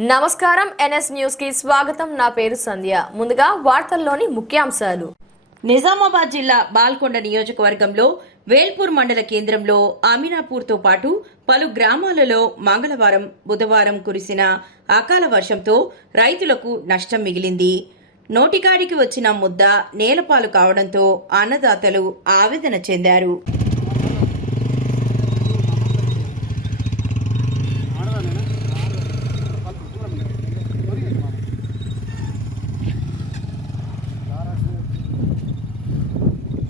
నమస్కారం ఎన్ఎస్ న్యూస్కి స్వాగతం. నా పేరు సంధ్య. ముందుగా వార్తల్లోని ముఖ్యాంశాలు. నిజామాబాద్ జిల్లా బాల్కొండ నియోజకవర్గంలో వేల్పూర్ మండల కేంద్రంలో అమీనాపూర్తో పాటు పలు గ్రామాలలో మంగళవారం బుధవారం కురిసిన అకాల వర్షంతో రైతులకు నష్టం మిగిలింది. నోటికాడికి వచ్చిన ముద్ద నేలపాలు కావడంతో అన్నదాతలు ఆవేదన చెందారు.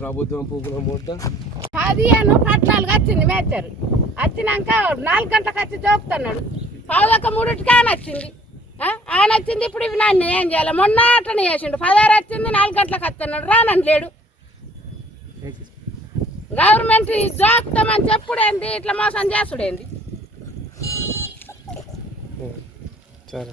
ప్రభుత్వం పువ్వుల మూట. పదిహేను పద్నాలుగు వచ్చింది మేచారు వచ్చినాక నాలుగు గంటలకు వచ్చి జోకుతున్నాడు. పావుదక్క మూడింటికి ఆయన వచ్చింది. ఆ? ఆయన వచ్చింది ఇప్పుడు ఇవి నన్ను ఏం చేయాలి? మొన్న అట్లనే చేసిండు. పదహారు వచ్చింది నాలుగు గంటలకు వస్తున్నాడు. రానని లేడు. గవర్నమెంట్ జోకుతామని చెప్పుడేంది? ఇట్లా మోసం చేసుడేంది? 嗯，在的。